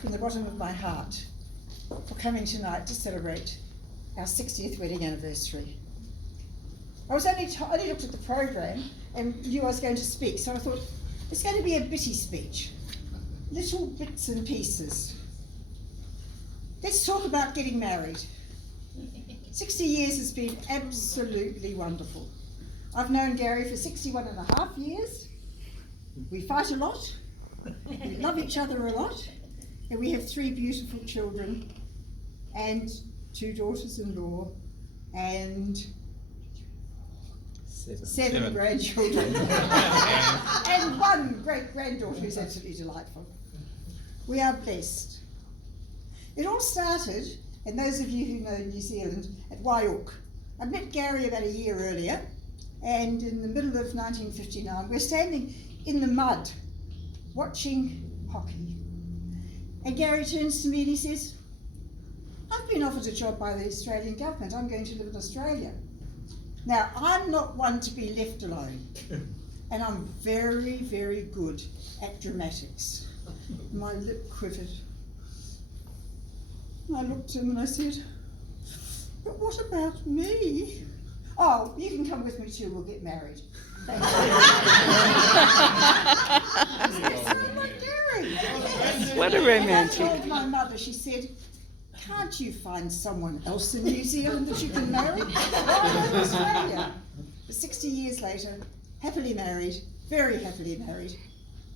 from the bottom of my heart for coming tonight to celebrate our 60th wedding anniversary. I was only looked at the program and knew I was going to speak, so I thought it's going to be a bitty speech, little bits and pieces. Let's talk about getting married. 60 years has been absolutely wonderful. I've known Gary for 61 and a half years. We fight a lot, we love each other a lot, and we have 3 beautiful children and 2 daughters-in-law and 7 grandchildren and 1 great-granddaughter who's absolutely delightful. We are blessed. It all started, and those of you who know New Zealand, at Waiok. I met Gary about a year earlier, and in the middle of 1959, we're standing in the mud watching hockey. And Gary turns to me and he says, I've been offered a job by the Australian government. I'm going to live in Australia. Now, I'm not one to be left alone, and I'm very, very good at dramatics. My lip quivered. I looked at him and I said, but what about me? Oh, you can come with me too, we'll get married. Thank you. What a romantic. I told my mother, she said, can't you find someone else in New Zealand that you can marry? I'm in Australia. But 60 years later, happily married, very happily married,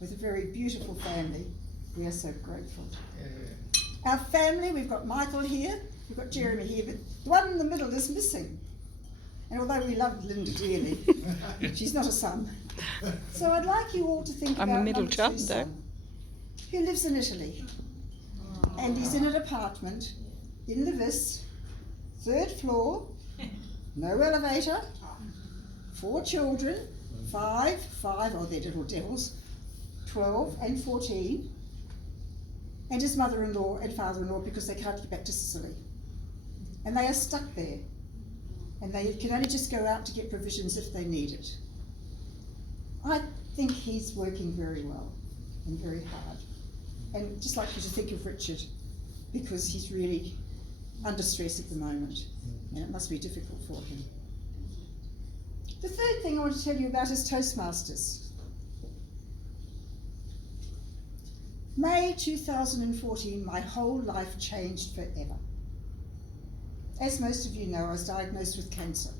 with a very beautiful family. We are so grateful. Our family, we've got Michael here, we've got Jeremy here, but the one in the middle is missing. And although we love Linda dearly, she's not a son. So I'd like you all to think about I'm a middle number 2 child, though. son, who lives in Italy. And he's in an apartment in the Vis, 3rd floor, no elevator, 4 children, 5, oh they're little devils, 12 and 14, and his mother-in-law and father-in-law because they can't get back to Sicily. And they are stuck there. And they can only just go out to get provisions if they need it. I think he's working very well and very hard. And just like you to think of Richard, because he's really under stress at the moment, and it must be difficult for him. The third thing I want to tell you about is Toastmasters. May 2014, my whole life changed forever. As most of you know, I was diagnosed with cancer.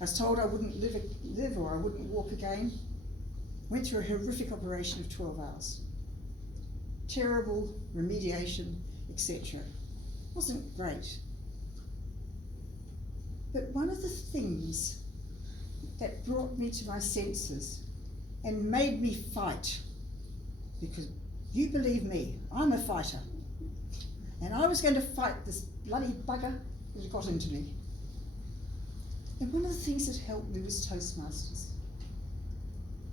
I was told I wouldn't live or I wouldn't walk again. Went through a horrific operation of 12 hours. Terrible remediation, etc. Wasn't great. But one of the things that brought me to my senses and made me fight, because you believe me, I'm a fighter, and I was going to fight this bloody bugger that had got into me. And one of the things that helped me was Toastmasters.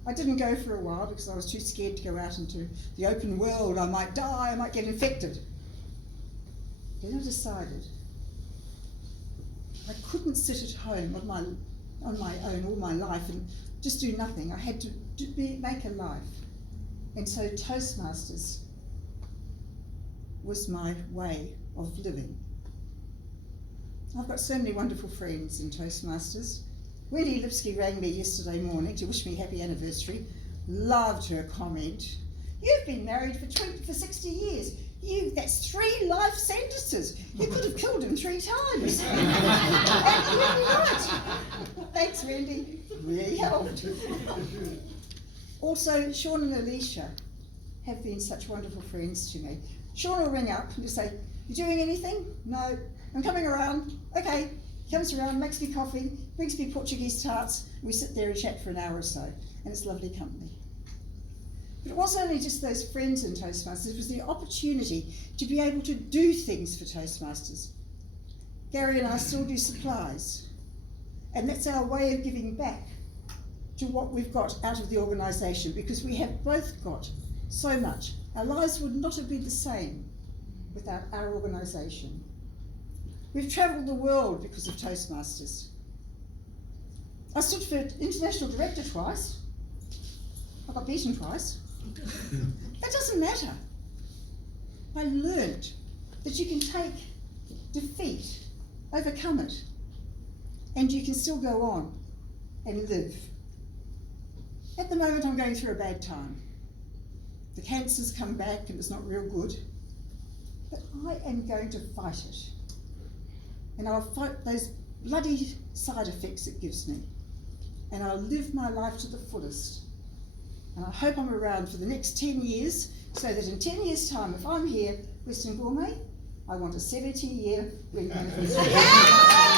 I didn't go for a while because I was too scared to go out into the open world. I might die, I might get infected. Then I decided I couldn't sit at home on my own all my life and just do nothing. I had to make a life. And so Toastmasters was my way of living. I've got so many wonderful friends in Toastmasters. Wendy Lipsky rang me yesterday morning to wish me happy anniversary. Loved her comment. You've been married for 60 years. That's 3 life sentences. You could have killed him 3 times. And you're right. Thanks, Wendy. Really helped. Also, Sean and Alicia have been such wonderful friends to me. Sean will ring up and just say, you doing anything? No. I'm coming around. Okay. He comes around, makes me coffee, brings me Portuguese tarts, and we sit there and chat for an hour or so, and it's lovely company. But it wasn't only just those friends in Toastmasters, it was the opportunity to be able to do things for Toastmasters. Gary and I still do supplies, and that's our way of giving back to what we've got out of the organisation, because we have both got so much. Our lives would not have been the same without our organisation. We've travelled the world because of Toastmasters. I stood for international director twice. I got beaten twice. That doesn't matter. I learned that you can take defeat, overcome it, and you can still go on and live. At the moment, I'm going through a bad time. The cancer's come back and it's not real good, but I am going to fight it. And I'll fight those bloody side effects it gives me. And I'll live my life to the fullest. And I hope I'm around for the next 10 years, so that in 10 years' time, if I'm here, Western Gourmet, I want a 70-year ring anniversary.